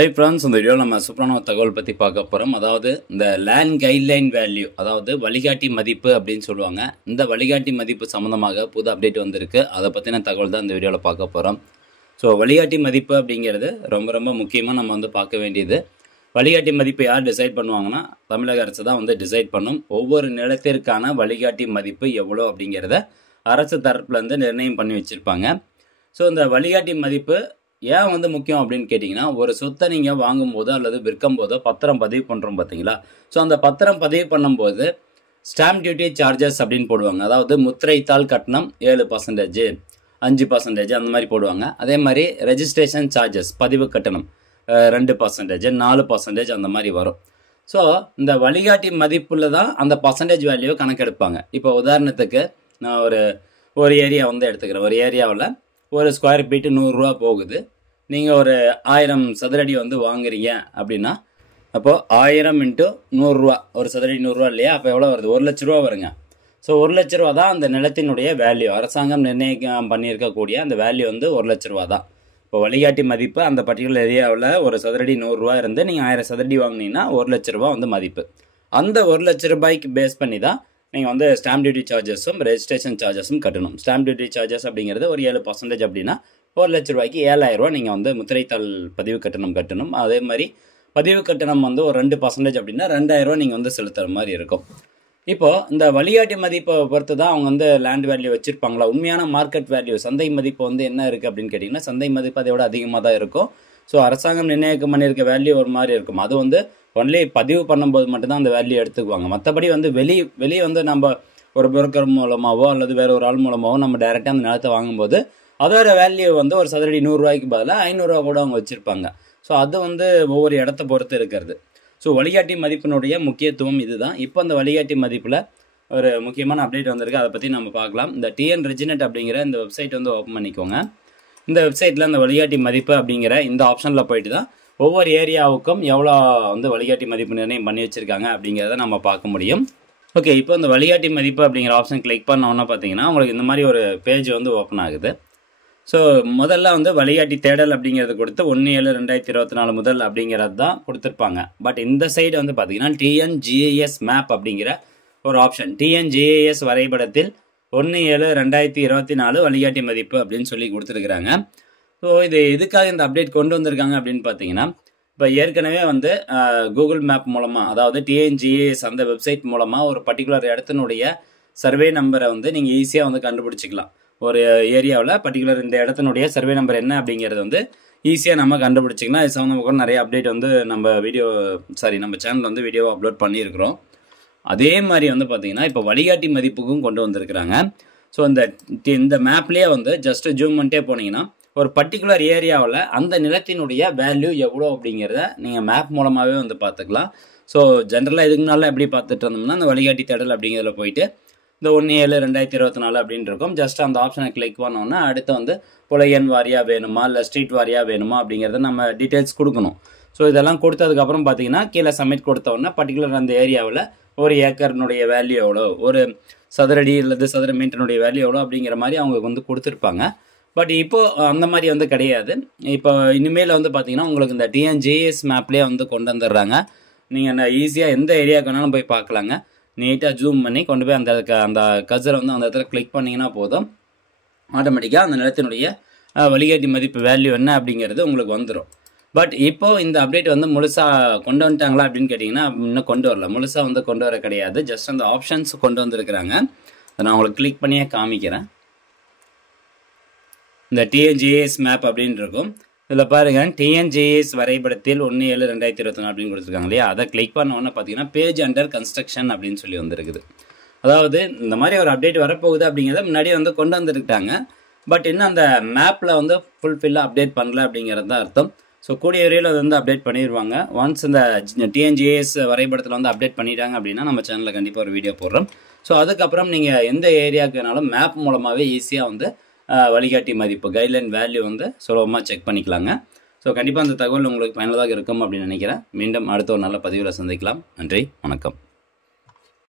Hi friends, இந்த வீடியோவில் நம்ம சூப்பரான ஒரு தகவல் பற்றி பார்க்க போகிறோம். அதாவது இந்த லேண்ட் கைட்லைன் வேல்யூ, அதாவது வழிகாட்டி மதிப்பு அப்படின்னு சொல்லுவாங்க. இந்த வழிகாட்டி மதிப்பு சம்மந்தமாக புது அப்டேட் வந்திருக்கு. அதை பற்றின தகவல் தான் இந்த வீடியோவில் பார்க்க போகிறோம். ஸோ வழிகாட்டி மதிப்பு அப்படிங்கிறது ரொம்ப ரொம்ப முக்கியமாக நம்ம வந்து பார்க்க வேண்டியது. வழிகாட்டி மதிப்பு யார் டிசைட் பண்ணுவாங்கன்னா, தமிழக அரசு தான் வந்து டிசைட் பண்ணும். ஒவ்வொரு நிலத்திற்கான வழிகாட்டி மதிப்பு எவ்வளோ அப்படிங்கிறத அரசு தரப்புலேருந்து நிர்ணயம் பண்ணி வச்சுருப்பாங்க. ஸோ இந்த வழிகாட்டி மதிப்பு ஏன் வந்து முக்கியம் அப்படின்னு கேட்டிங்கன்னா, ஒரு சொத்தை நீங்கள் வாங்கும்போதோ அல்லது விற்கும் போதோ பத்திரம் பதிவு பண்ணுறோம் பார்த்தீங்களா? ஸோ அந்த பத்திரம் பதிவு பண்ணும்போது ஸ்டாம்ப் டியூட்டி சார்ஜஸ் அப்படின்னு போடுவாங்க. அதாவது முத்திரைத்தாள் கட்டணம் 7%, 5% அந்த மாதிரி போடுவாங்க. அதே மாதிரி ரெஜிஸ்ட்ரேஷன் சார்ஜஸ், பதிவு கட்டணம் 2%, 4% அந்த மாதிரி வரும். ஸோ இந்த வழிகாட்டி மதிப்பில் தான் அந்த பர்சன்டேஜ் வேல்யூவை கணக்கெடுப்பாங்க. இப்போ உதாரணத்துக்கு நான் ஒரு ஏரியா வந்து எடுத்துக்கிறேன். ஒரு ஏரியாவில் ஒரு ஸ்கொயர் ஃபீட்டு 100 ரூபா போகுது. நீங்கள் ஒரு 1000 சதுரடி வந்து வாங்குறீங்க அப்படின்னா, அப்போது 1000 × 100 ரூபா, ஒரு சதுரடி 100 ரூபா இல்லையா? அப்போ எவ்வளோ வருது? 1 லட்ச ரூபா வருங்க. ஸோ 1 லட்ச ரூபா தான் அந்த நிலத்தினுடைய வேல்யூ. அரசாங்கம் நிர்ணயம் பண்ணியிருக்கக்கூடிய அந்த வேல்யூ வந்து 1 லட்ச ரூபா தான். இப்போ வழிகாட்டி மதிப்பு அந்த பர்டிகுலர் ஏரியாவில் ஒரு சதுரடி 100 ரூபா இருந்து நீங்கள் 1000 சதுரடி வாங்கினீங்கன்னா 1 லட்ச ரூபா வந்து மதிப்பு. அந்த 1 லட்ச ரூபாய்க்கு பேஸ் பண்ணி தான் நீங்கள் வந்து ஸ்டாம்ப் டியூட்டி சார்ஜஸும் ரெஜிஸ்ட்ரேஷன் சார்ஜஸும் கட்டணும். ஸ்டாம்ப் டியூட்டி சார்ஜஸ் அப்படிங்கிறது ஒரு 7% அப்படின்னா 1 லட்ச ரூபாய்க்கு 7000 ரூபா நீங்கள் வந்து முத்திரைத்தாள் பதிவு கட்டணம் கட்டணும். அதே மாதிரி பதிவு கட்டணம் வந்து ஒரு 2% அப்படின்னா 2000 ரூபா நீங்கள் வந்து செலுத்துகிற மாதிரி இருக்கும். இப்போது இந்த வழிகாட்டி மதிப்பை பொறுத்து தான் அவங்க வந்து லேண்ட் வேல்யூ வச்சுருப்பாங்களா? உண்மையான மார்க்கெட் வேல்யூ, சந்தை மதிப்பு வந்து என்ன இருக்குது அப்படின்னு கேட்டிங்கன்னா, சந்தை மதிப்பு அதை விட அதிகமாக தான் இருக்கும். ஸோ அரசாங்கம் நிர்ணயம் பண்ணியிருக்க வேல்யூ ஒரு மாதிரி இருக்கும். அது வந்து ஒன்லி பதிவு பண்ணும்போது மட்டும்தான் அந்த வேல்யூ எடுத்துக்குவாங்க. மற்றபடி வந்து வெளியே வந்து நம்ம ஒரு புரோக்கர் மூலமாகவோ அல்லது வேறு ஒரு ஆள் மூலமாகவோ நம்ம டைரெக்டாக அந்த நிலத்தை வாங்கும்போது அதோட வேல்யூ வந்து ஒரு சதுரடி 100 ரூபாய்க்கு பதிலாக 500 ரூபா கூட அவங்க வச்சுருப்பாங்க. ஸோ அது வந்து ஒவ்வொரு இடத்த பொறுத்து இருக்கிறது. ஸோ வழிகாட்டி மதிப்பினுடைய முக்கியத்துவம் இதுதான். இப்போ அந்த வழிகாட்டி மதிப்பில் ஒரு முக்கியமான அப்டேட் வந்திருக்கு. அதை பற்றி நம்ம பார்க்கலாம். இந்த TN Reginet அப்படிங்கிற இந்த வெப்சைட் வந்து ஓப்பன் பண்ணிக்கோங்க. இந்த வெப்சைட்டில் அந்த வழிகாட்டி மதிப்பு அப்படிங்கிற இந்த ஆப்ஷனில் போயிட்டு தான் ஒவ்வொரு ஏரியாவுக்கும் எவ்வளோ வந்து வழிகாட்டி மதிப்பு நிர்ணயம் பண்ணி வச்சுருக்காங்க அப்படிங்கிறத நம்ம பார்க்க முடியும். ஓகே, இப்போ இந்த வழிகாட்டி மதிப்பு அப்படிங்கிற ஆப்ஷன் கிளிக் பண்ணோன்னா பார்த்தீங்கன்னா உங்களுக்கு இந்த மாதிரி ஒரு பேஜ் வந்து ஓப்பன் ஆகுது. ஸோ முதல்ல வந்து வழிகாட்டி தேடல் அப்படிங்கிறது கொடுத்து 1/7/2024 முதல் அப்படிங்கிறது தான் கொடுத்துருப்பாங்க. பட் இந்த சைடு வந்து பார்த்தீங்கன்னா TNGIS மேப் அப்படிங்கிற ஒரு ஆப்ஷன், TNGIS வரைபடத்தில் 1/7/2024 வழிகாட்டி மதிப்பு அப்படின்னு சொல்லி கொடுத்துருக்குறாங்க. ஸோ இது எதுக்காக இந்த அப்டேட் கொண்டு வந்திருக்காங்க அப்படின்னு பார்த்தீங்கன்னா, இப்போ ஏற்கனவே வந்து கூகுள் மேப் மூலமாக, அதாவது TNGIS அந்த வெப்சைட் மூலமாக ஒரு பர்டிகுலர் இடத்தினுடைய சர்வே நம்பரை வந்து நீங்கள் ஈஸியாக வந்து கண்டுபிடிச்சிக்கலாம். ஒரு ஏரியாவில் பர்டிகுலர் இந்த இடத்தினுடைய சர்வே நம்பர் என்ன அப்படிங்கிறது வந்து ஈஸியாக நம்ம கண்டுபிடிச்சிக்கலாம். இது சம்மந்தமாக கூட நிறைய அப்டேட் வந்து நம்ம சேனல் வந்து வீடியோ அப்லோட் பண்ணியிருக்கிறோம். அதே மாதிரி வந்து பார்த்தீங்கன்னா இப்போ வழிகாட்டி மதிப்புக்கும் கொண்டு வந்திருக்கிறாங்க. ஸோ இந்த மேப்லேயே வந்து ஜஸ்ட்டு ஜூம் பண்ணிட்டே போனீங்கன்னா ஒரு பர்டிகுலர் ஏரியாவில் அந்த நிலத்தினுடைய வேல்யூ எவ்வளோ அப்படிங்கிறத நீங்கள் மேப் மூலமாகவே வந்து பார்த்துக்கலாம். ஸோ ஜென்ரலாக இதுக்கு முன்னால் எப்படி பார்த்துட்டு இருந்தோம்னா, அந்த வழிகாட்டி தேடல் அப்படிங்கிறதுல போயிட்டு இந்த 1/7/2024 அப்படின்னு இருக்கும். ஜஸ்ட் அந்த ஆப்ஷனை கிளிக் பண்ணோன்னா அடுத்து வந்து புலையன் வாரியாக வேணுமா இல்லை ஸ்ட்ரீட் வாரியாக வேணுமா அப்படிங்கிறத நம்ம டீட்டெயில்ஸ் கொடுக்கணும். ஸோ இதெல்லாம் கொடுத்ததுக்கப்புறம் பார்த்தீங்கன்னா கீழே சப்மிட் கொடுத்தோன்னா பர்டிகுலர் அந்த ஏரியாவில் ஒரு ஏக்கர்னுடைய வேல்யூ எவ்வளோ, ஒரு சதுரடி அல்லது சதுர மீட்டருடைய வேல்யூ எவ்வளோ அப்படிங்கிற மாதிரி அவங்க வந்து கொடுத்துருப்பாங்க. பட் இப்போது அந்த மாதிரி வந்து கிடையாது. இப்போ இனிமேல் வந்து பார்த்தீங்கன்னா உங்களுக்கு இந்த TNGIS மேப்லேயே வந்து கொண்டு வந்துடுறாங்க. நீங்கள் ஈஸியாக எந்த ஏரியாவுக்கு வேணாலும் போய் பார்க்கலாங்க. நீட்டாக ஜூம் பண்ணி கொண்டு போய் அந்த கர்சரை வந்து அந்த இடத்துல கிளிக் பண்ணிங்கன்னா போதும், ஆட்டோமேட்டிக்காக அந்த நிலத்தினுடைய வழிகாட்டி மதிப்பு வேல்யூ என்ன அப்படிங்கிறது உங்களுக்கு வந்துடும். பட் இப்போது இந்த அப்டேட் வந்து முழுசாக கொண்டு வந்துட்டாங்களா அப்படின்னு கேட்டிங்கன்னா இன்னும் கொண்டு வரல. முழுசாக வந்து கொண்டு வர கிடையாது. ஜஸ்ட் அந்த ஆப்ஷன்ஸ் கொண்டு வந்திருக்கிறாங்க. அதை நான் உங்களுக்கு கிளிக் பண்ணியே காமிக்கிறேன். இந்த TNGIS மேப் அப்படின்னு இருக்கும். இதில் பாருங்கள், TNGIS வரைபடத்தில் 1/7/2024 அப்படின்னு கொடுத்துருக்காங்க இல்லையா? அதை கிளிக் பண்ணோன்னு பார்த்தீங்கன்னா பேஜ் அண்டர் கன்ஸ்ட்ரக்ஷன் அப்படின்னு சொல்லி வந்துருக்குது. அதாவது இந்த மாதிரி ஒரு அப்டேட் வரப்போகுது அப்படிங்கிறத முன்னாடியே வந்து கொண்டு வந்துருக்காங்க. பட் இன்னும் அந்த மேப்பில் வந்து ஃபுல்ஃபில்லாக அப்டேட் பண்ணல அப்படிங்கிறது தான் அர்த்தம். ஸோ கூடிய விரைவில் அதை வந்து அப்டேட் பண்ணிடுவாங்க. ஒன்ஸ் இந்த TNGIS வரைபடத்தில் வந்து அப்டேட் பண்ணிட்டாங்க அப்படின்னா நம்ம சேனலில் கண்டிப்பாக ஒரு வீடியோ போடுறோம். ஸோ அதுக்கப்புறம் நீங்கள் எந்த ஏரியாவுக்கு வேணாலும் மேப் மூலமாகவே ஈஸியாக வந்து வழிகாட்டி மதிப்பு கைட்லைன் வேல்யூ வந்து சுலபமாக செக் பண்ணிக்கலாங்க. ஸோ கண்டிப்பாக அந்த தகவல் உங்களுக்கு பயனுள்ளதாக இருக்கும் அப்படின்னு நினைக்கிறேன். மீண்டும் அடுத்த ஒரு நல்ல பதிவில் சந்திக்கலாம். நன்றி, வணக்கம்.